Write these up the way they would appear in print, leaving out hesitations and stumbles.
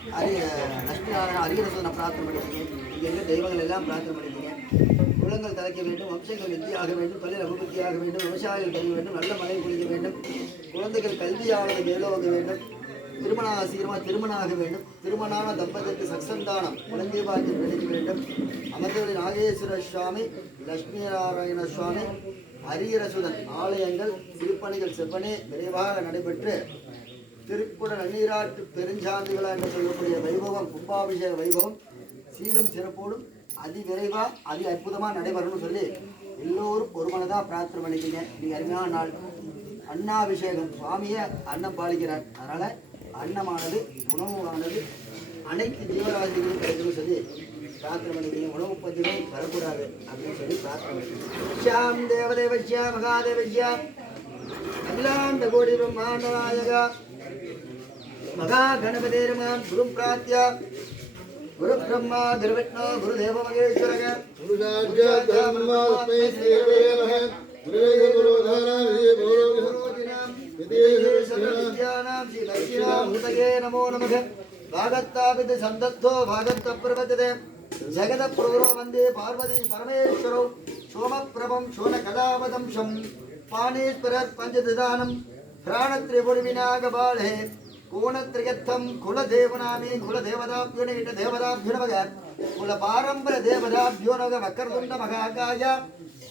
லட்சுமி நாராயண அரியரசனை பிரார்த்தனை பண்ணிருக்கீங்க. இங்கே இருக்க தெய்வங்கள் எல்லாம் பிரார்த்தனை பண்ணிருக்கீங்க. குளங்கள் தலைக்க வேண்டும், வம்சங்கள் வெற்றியாக வேண்டும், தொழில் அபிவிருத்தியாக வேண்டும், விவசாயிகள் பெரிய வேண்டும், நல்ல மழை பொழிய வேண்டும், குழந்தைகள் கல்வியாளர்கள் மேலோங்க வேண்டும், திருமணம் ஆக வேண்டும், திருமணான தம்பதிக்கு சக்சந்தானம் குழந்தை பாக்கியம் கிடைக்க வேண்டும். அமர்ந்தவழி நாகேஸ்வர சுவாமி, லட்சுமி நாராயண சுவாமி, அரியரசுதன் ஆலயங்கள் திருப்பணிகள் செவ்வனே விரைவாக நடைபெற்று திருக்குட நன்னீராட்டு பெருஞ்சாந்திகளா என்று சொல்லக்கூடிய வைபவம், கும்பாபிஷேக வைபவம் சீரும் சிறப்போடும் அதிவிரைவா அதி அற்புதமாக நடைபெறணும்னு சொல்லி எல்லோரும் ஒரு மனதாக பிரார்த்தனை பண்ணிக்கிங்க. இன்னைக்கு அருமையான நாள் அன்னாபிஷேகம், சுவாமியை அன்னம் பாலிக்கிறார். அதனால அன்னமானது உணவானது அனைத்து ஜீவராசிகளும் கிடைக்கணும்னு சொல்லி பிரார்த்தனை பண்ணிக்கிங்க. உணவு பத்திரை வரக்கூடாது அப்படின்னு சொல்லி பிரார்த்தனை பண்ணிக்கிங்க. ஷியாம் தேவதேவஷ்யா மகாதேவஷ்யா அகிலாண்ட கோடி பிரம்மாண்டநாயகா மகா கணபதேரமாம் குரும் பிரார்த்தியா குரு பிரம்மா குரு விஷ்ணு குரு தேவ மகேஸ்வரக குரு நமோ நமக பாகத்தாபித சந்தத்தோ பாகத்த பிரபததே ஜெகத பிரபுரோ வந்தே பார்வதி பரமேஸ்வரோ சோமப்பிரபம் சோன கதாபதம்சம் பாணீஸ்வர பஞ்சதானம் பிராணத்ரிபுரி விநாயகபாலே கோணத்ரிகத்தம் குலதேவனாமி குலதேவதாப்யுனிட தேவதாப்யுனமக குல பாரம்பர தேவதாப்யோ நக வக்கரதுண்ட மகாகாய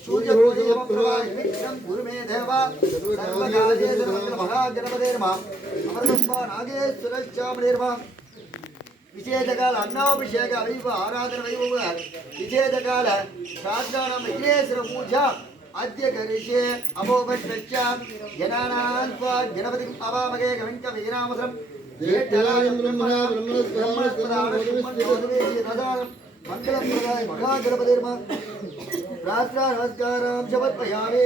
சூரியபூஜயம் குருமே தேவா சர்வகாஜேஷ மங்கள மகாகணபதேர்மா அமர்தம்பா நாகேஸ்வரச்சாமதேர்மா விசேஷகால அன்னாபிஷேக வைப ஆராதன வைபவ விசேஷகால சாத்தானம் விக்னேஸ்வர பூஜா அத்ய கரிஷே அபோபட்சம் ஜனானான் ஸ்வா கணபதி அவாமகே கவிங்க விநாமசரம் ஏட்டராயம் பிரம்மணா பிரம்மஸ்வரான சும்மன்யோதவேதி ரதாரம் மங்களப்பிரதாய மகாகணபதிர்மா பிரார்த்தனா நமஸ்காரம் சமர்ப்பயாமி.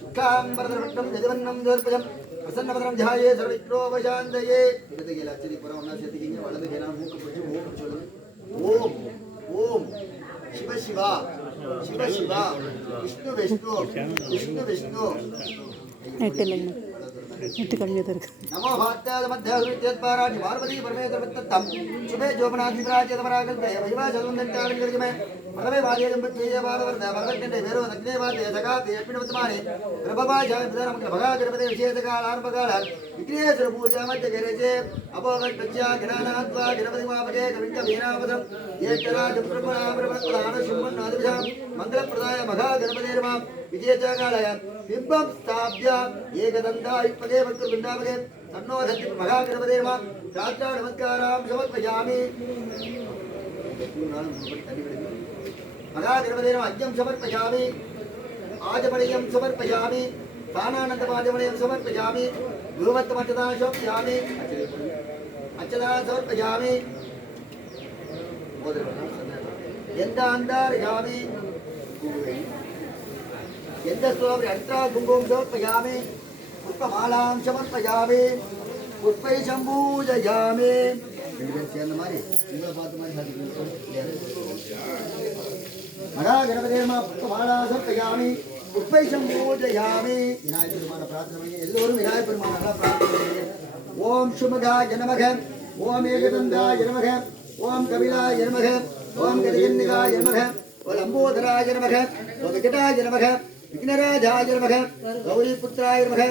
சுக்காம்பரதரவட்டம் யஜவன்னம் தர்ப்பஜம் பிரசன்னபதரம் ஜாயே சர்விக்ரோபசாந்தயே. இடது கையில் அச்சதி புறம் ஒன்றா சேர்த்துக்கிங்க. வலது கையில மூக்கு பிடிச்சி ஓம் சொல்லுங்க. ஓம் ஓம் சிவ சிவா சிவ சிவா விஷ்ணு விஷ்ணு விஷ்ணு விஷ்ணு நமோ பாத்தாத மத்தியாத்பாராஜி பார்வதி பரமேஸ்வரத்தம் சுபே ஜோபனாதிபராஜதமராகல்பே வைவா சதுந்தண்டாவிர்கமே மகவே வாதேயம் பத்மேய பாதவர்த பரவக்கண்டே வேரோ நக்னே வாதே ஜகாதே அப்பினவத்மானே பிரபபாஜாய பிரதமக மகாகணபதே விசேஷகால ஆரம்பகால விக்னேஸ்வர பூஜா மத்தியகரேஜே அபோவத்பத்யா கணானாத்வா கணபதி மாபகே கவிங்க வீராபதம் ஏட்டராஜ பிரம்மணா பிரம்மணான சும்மன் ஆதிபிஷாம் மங்களப்பிரதாய மகாகணபதேர்மா விஜயஜாகாலய பிம்பம் ஸ்தாப்ய ஏகதந்தா இப்பகே வக்ர விந்தாபகே தன்னோ தத்தி மகாகணபதேர்மா சாத்ரா நமஸ்காராம் சமர்ப்பயாமி. மகாகணபதேர்மா அஜ்யம் சமர்ப்பயாமி, ஆஜமணியம் சமர்ப்பயாமி, தானானந்தமாஜமணியம் சமர்ப்பயாமி, குருவத்தமச்சதா சமர்ப்பயாமி, அச்சதா சமர்ப்பயாமி, எந்தாந்தாரயாமி, எந்த ஸ்லோகி அர்த்தா குங்குமம் சமர்ப்பயாமி, புஷ்பமாலாம் சமர்ப்பயாமி, புஷ்பை சம்பூஜயாமி. சேர்ந்த மாதிரி உங்களை பார்த்த மாதிரி மகாகணபதேர்மா புஷ்பமாலா சமர்ப்பயாமி, புஷ்பை சம்பூஜயாமி. விநாயகர் பெருமான பிரார்த்தனை எல்லோரும் விநாயகர் பெருமான பிரார்த்தனை. ஓம் சுமகாய நமக, ஓம் ஏகதந்தாய நமக, ஓம் கபிலாய நமக, ஓம் கதிகன்னிகாய நமக, ஓம் லம்போதராய நமக, ஓம் விகடாய நமக, விக்னராஜாய நமக, கௌரிபுத்திராய நமக,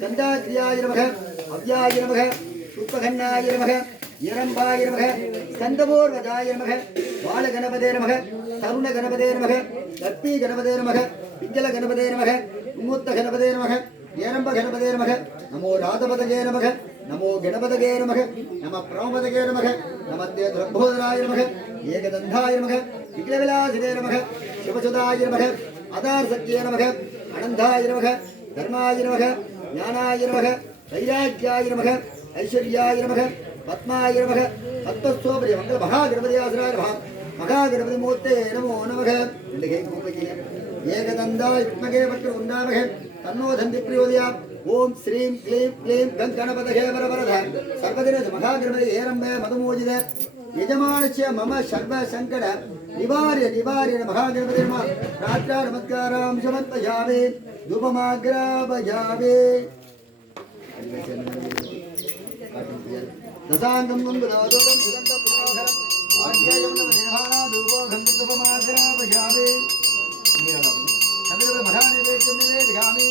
கந்தாத்ரியாய நமக, அவ்யாய நமக, சுப்பகன்னாய நமக, இரம்பாய நமக, ஸ்கந்தபூர்வஜாய நமக, பாலகணபதே நமக, தருண கணபதே நமக, லட்சுமி கணபதே நமக, பிஞ்சல கணபதே நமக, உன்முத்த கணபதே நமக, ஏரம்ப கணபதே நமக, நமோ ராதபதகே நமக, நமோ கணபதகே நமக, நம பிரமபதகே நமக, நமத்தே துரம்போதராய நமக, ஏகதந்தாய நமக, விக்னவிலாசிதே நமக, சிவசுதாய நமக, அதார் சக்தியே நமக, அனந்தாய நமக, தர்மாய நமக, ஞானாய நமக, வைராக்கியாய நமக, ஐஸ்வர்யாய நமக, பத்மாய நமக, பத்மஸ்தோபரி மங்கள மகாகணபதியாசனாய நமக, மகாகணபதி மூர்த்தே நமோ நமக. ஏகதந்தா யுக்மகே வக்ர உண்டாமக, தன்னோ தந்தி பிரயோதயா. ஓம் ஸ்ரீம் க்ளீம் க்ளீம் கங்கணபதகே வரவரத சர்வதின மகாகணபதி ஏரம்பே மதுமோஜித யஜமானஸ்ய மம சர்வ சங்கட நிவாரிய நிவாரிய மகாகணபதி நம. ராத்ரா நமஸ்காரம் சமர்ப்பயாமி, தூபமாக்ராபயாமி. दशांगम गुंगुलोदोदम सुगंध पुरोहरम आज्ञायम नवदेवाना धूपोघम धूपमाग्रा पजावे सदैव महाने वेद्यम निवेदयामि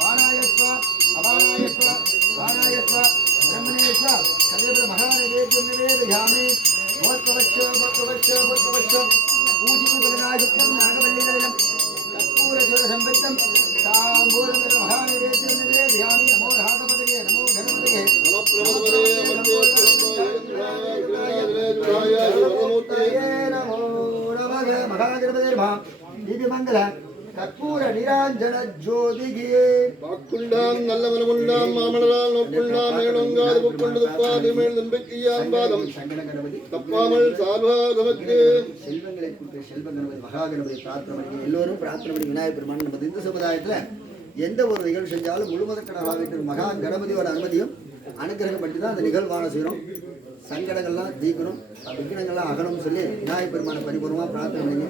वाणायस्व अवाणायस्व वाणायस्व ब्रह्मणेस्व सदैव महाने वेद्यम निवेदयामि भोत्पवच्च पूजितुगणायुक्तं नागवल्लिकलयं कर्पूरज्वलसंपृक्तं ताम्बूलं महाने वेद्यं निवेदयामि नमो राधपतये नमो गणपतये नमो नमः महागणपतिर्भा दिव्यमंगल कर्पूर निरांजन ज्योतिगे वाक्कुंडाम नल्लवनमुंडाम मामललाल नोक्कुंडाम मेणोंगाद बुक्कुंड துப்பாதி மேல் நம்பிக்கையான் பாதம் சங்கட கணபதி தப்பாமல் சால்வாகமக்கு செல்வங்களை கொடுத்த செல்வ கணபதி மகா கணபதி பிரார்த்தனை பண்ணி எல்லோரும் பிரார்த்தனை பண்ணி விநாயகர் பெருமான் நம்ம இந்து சமுதாயத்துல எந்த ஒரு நிகழ்வு செஞ்சாலும் முழுமதக்கடலாக இருக்கிற மகா கணபதியோட அனுமதியும் அனுகிரகம் பண்ணி தான் அந்த நிகழ்வான செய்கிறோம். சங்கடங்கள்லாம் தீக்கணும், விக்னங்கள்லாம் அகணும்னு சொல்லி விநாயகர் பெருமானை பரிபூர்ணமாக பிரார்த்தனை பண்ணி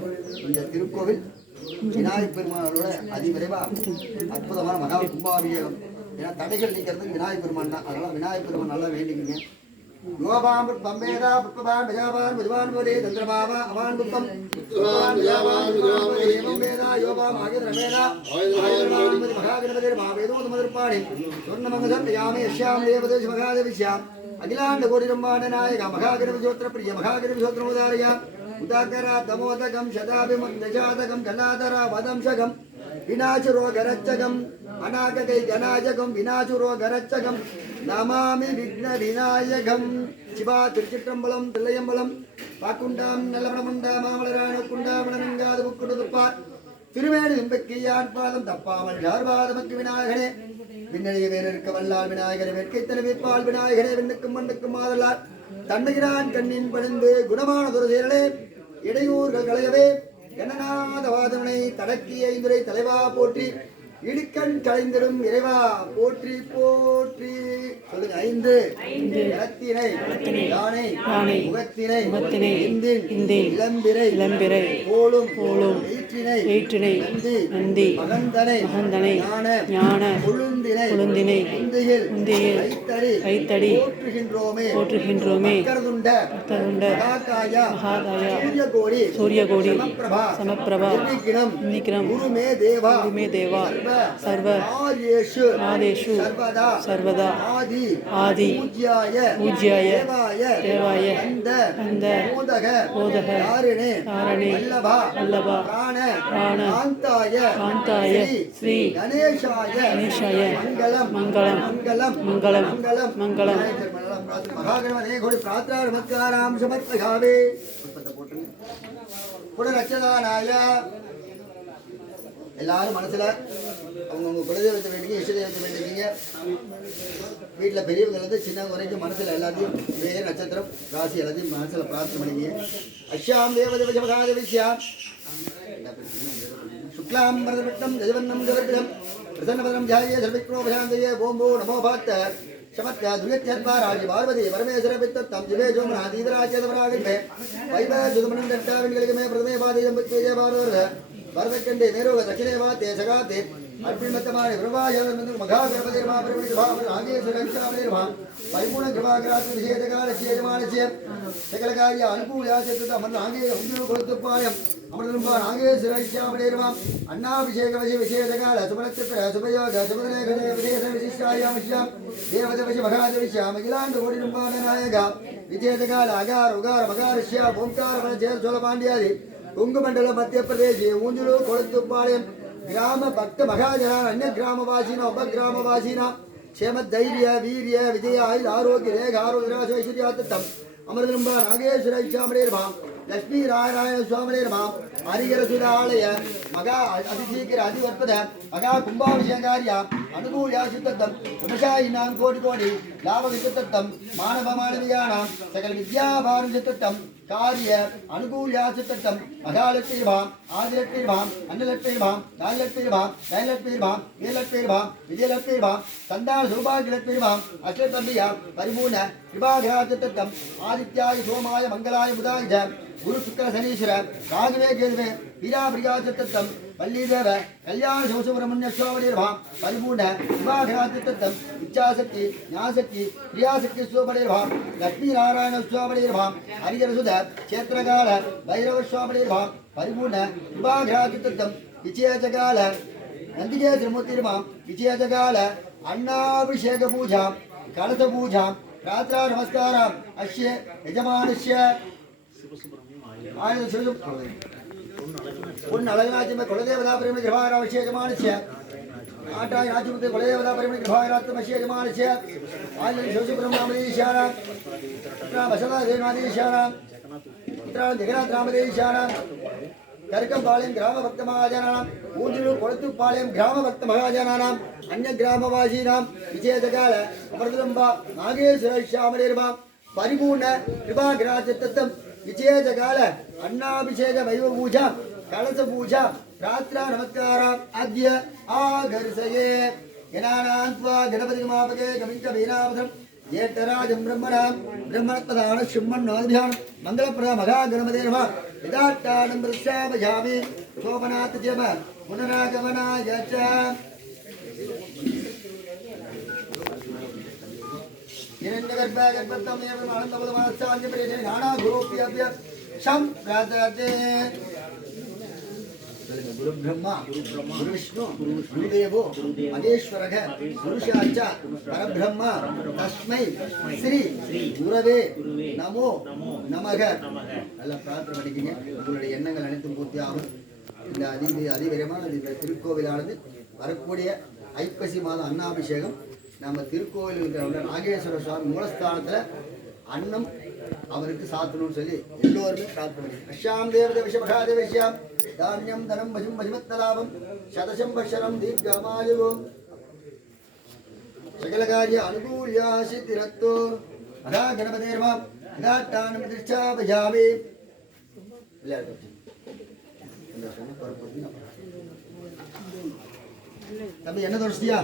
இந்த திருக்கோவில் விநாயகர் பெருமானோட அதிவிரைவாக அற்புதமான மகா கும்பாபிஷேகம். ஏன்னா தடைகள் நீக்கிறதுக்கு விநாயகர் பெருமான் தான். அதனால விநாயகர் பெருமான் நல்லா வேண்டிக்கிங்க. யோபாம் பம்பேதா புஷ்பபான் விஜாபான் விஜவான் போதே தந்திரபாவா அவான் புஷ்பம் யோபாம் ஆகியரமேதா மகாகணபதிர் மாவேதோத மதுர்பாணி சொர்ணமங்கதம் யாமே யஷ்யாம் தேவதேஷ மகாதேவிஷ்யாம் அகிலாண்ட கோடி பிரம்மாண்ட நாயக மகாகணபதி ஜோத்திர பிரிய மகாகணபதி ஜோத்திரமுதாரியா உதாகரா தமோதகம் சதாபிமந்தஜாதகம் கலாதரா வதம்சகம் விநாசுரோகரச்சகம் அநாககை கணாஜகம் விநாசுரோகரச்சகம் நமாமி விக்ன விநாயகம். சிவா திருச்சிற்றம்பலம் தில்லையம்பலம் பாக்குண்டாம் நல்லமணமுண்டா மாமலரான குண்டாமணங்காது புக்குடு துப்பார் திருவேணி நம்பிக்கையான் பாதம் தப்பாமல் சார்பாதமக்கு விநாயகனே விண்ணழிய வேறிருக்க வல்லால் விநாயகரை வெட்கை தலைவிப்பால் விநாயகனே விண்ணுக்கும் மண்ணுக்கும் மாதலால் தன்மையினான் கண்ணின் பணிந்து குணமான துரசேரனே இடையூர்கள் களையவே கணநாதவாதவனை தடக்கிய இந்துரை தலைவா போற்றி இடுக்கண் கலைந்திடும் இறைவா போற்றி போற்றி. சொல்லுங்க. ஐந்து இலத்தினை யானை முகத்தினை இளம்பிரை போலும் ஈற்றினை நந்தி மகந்தனை ஞான கொழுந்தினை கைத்தடி போற்றுகின்றோமே கருதுண்ட மகாகாய சூரியகோடி சமப்பிரபா நிக்கிரம் குருமே தேவா सर्व आदेशु सर्वदा आदि पूज्याय देवाय अंद मोदक तारिणे वल्लभा प्राण कांताय श्री गणेशाय मंगलम महागणपते कोடி प्रार्थना नमस्काराम समर्पयामि. पुनरक्षदानाय எல்லாரும் மனசில் அவங்கவுங்க குலதெய்வத்தை வேண்டிங்க, இஷ்ட தெய்வத்தை வேண்டிக்கிங்க. வீட்டில் பெரியவங்க சின்னவங்க வரைக்கும் மனசில் எல்லாத்தையும் வேறு நட்சத்திரம் ராசி எல்லாத்தையும் மனசில் பிரார்த்தனை பண்ணிங்க. அஷ்யாம் தேவதேவ மகாதேவிஷ்யாம் சுக்லாம் பரதவிட்டம் ஜெயவன்னம் ஜெகத்ரம் பிரசன்னபதம் ஜாயே சர்விக்னோபசாந்தயே ஓம்போ நமோ பாத்த சமத்யா துயத்யத்வா ராஜி பார்வதி பரமேஸ்வர பித்தம் ஜிவே ஜோமநாதீதராஜேதவராகிமே வைப சுதமனம் தட்டாவின்களுக்குமே பிரதமே பாதயம் விஜய பாரத வரதக்கண்டே மேரோக தட்சிணேவா தேசகாத்தே அர்ப்பிமத்தமான பிரபாஜன மகாகணபதிர்மா பிரவிஷ்பாவ நாகேஸ்வரங்காமேர்மா பரிபூர்ண கிருபாகராத்து விசேதகாலட்சியமானசிய சகலகாரிய அனுகூலாச்சத்து அமர் நாகே உஞ்சு கொடுத்துப்பாயம் அமர்தம்பா நாகேஸ்வரங்காமேர்மா அன்னாபிஷேக விசேதகால சுமனத்திர சுபயோக சுபதலேகன விசேஷ விசிஷ்டாயாமிஷ்யாம் தேவதவசி மகாதேவிஷ்யாம் அகிலாண்ட கோடி நம்பான நாயகா விஜேதகால அகார உகார மகாரிஷ்யா ஓம்கார ஜெய சோழபாண்டியாதி உங்குமண்டல மத்திய பிரதேச ஊஞ்சலு கொளுத்துப்பாளையம் கிராம பக்த மகாஜனா அந்நிய கிராமவாசினா உபகிராமவாசினா க்ஷேம தைரிய வீரிய விஜய ஆயுள் ஆரோக்கிய ரேக ஆரோக்கியராஜ ஐஸ்வர்யாத்தம் அமர்தம்பா நாகேஸ்வர இச்சாமணேர்மாம் லட்சுமி நாராயண சுவாமினேர்மாம் ஹரிகர சுதாலய மகா அதிசீக்கிர அதிவற்பத மகா கும்பாபிஷேகாரியா அனுகூலியா சித்தத்தம் விவசாயினாம் கோடி லாப விசித்தம் மாணவ மாணவியானாம் சகல வித்யாபாரம் சித்தத்தம் कार्य अनुकूल्याचित्तम मघालट्टीर्भाम आदिलट्टीर्भाम अन्नलट्टीर्भाम नालट्टीर्भाम नैलट्टीर्भाम वेलट्टीर्भाम विजयलट्टीर्भाम संदान सौभाग्यलट्टीर्भाम अश्वतंबिया परिपूर्ण कृपाघ्राचित्तम आदित्याय सोमाय मंगलाय बुधाय गुरु शुक्र शनीश्वर राघवे केतवे वीरा प्रियाचित्तम பள்ளிதேவ கல்யாண சிவசுப்ரமணிய சுவாமிநிர்வாம் பரிபூர்ண விவாகராஜித்தம் இச்சாசக்தி ஞாசக்தி கிரியாசக்தி சுவாமிநிர்வாம் லட்சுமி நாராயண சுவாமிநிர்வாம் ஹரிகரசுத கஷேத்திரகால பைரவ சுவாமிநிர்வாம் பரிபூர்ண விவாகராஜித்தம் விஜயஜகால நந்திகேஸ்வரமூர்த்திர்வாம் விஜயஜகால अन्नाभिषेक पूजा कलश पूजा रात्रा नमस्काराम अश्य यजमानस्य आयु शिव अलगनाच में कुलदेवता परिमल गृहारावश्य यजमानस्य आटाय राजपुत्र कुलदेवता परिमल गृहारात्मस्य यजमानस्य आयु शिव सुब्रह्मण्येश्वराम वसदा देवादीश्वराम जगन्नाथ रामदेश्वराम करकंपालयम ग्राम भक्त महाजनानाम ऊंजलूर कोलत्तुपालयम ग्राम भक्त महाजनानाम अन्य ग्रामवासीनाम विजयजगाल अमृतंबा नागेश्वर श्यामनिर्मा परिपूर्ण कृपाग्राजतत्तम विजयजगाल अन्नाभिषेक वैभव पूजा कलश पूजा रात्रा नमस्कारा आद्य आगर्षये गणानान्त्वा गणपतिमापके गमिंच वीणावधम ज्येष्ठराजं ब्रह्मणां ब्रह्मणत्पदान शुम्मन्नोऽध्यान मंगलप्रदा महा गणपते नमः विदाट्टानं प्रस्यामयामि शोभनाथ जप पुनरागमनाय च हिरण्यगर्भ गर्भत्तम एवं आनन्दपदमास्तान्य प्रेषणे नाना गुरुप्यभ्य शं प्रातते गुरु ब्रह्मा गुरु विष्णु गुरुदेवो महेश्वरः गुरुशाच परब्रह्म तस्मै श्री गुरवे நமோ நமக நல்ல பிரார்த்தனை பண்ணிக்கங்க. உங்களுடைய எண்ணங்கள் அனைத்தும் பூர்த்தியாகும். இந்த அதிவிரமான திருக்கோவிலானது வரக்கூடிய ஐப்பசி மாதம் அன்னாபிஷேகம் நம்ம திருக்கோவில் இருக்கிற நாகேஸ்வர சுவாமி மூலஸ்தானத்தில் அன்னம் அவருக்கு சாத்தணும்னு சொல்லி எல்லோருமே பிரார்த்தனை பண்ணி அஷ்யாம் தேவத விஷமகாதேவஷ்யாம் தானியம் தனம் பசும் பசுமத்னலாபம் சதசம் பஷரம் தீர்க்கமாயுவோம் சகலகாரிய அனுகூல்யா சித்திரத்தோ அதா கணபதேர்மா அதாட்டானம் பிரதிஷ்டாபயாமி தம்பி என்ன தோஷியா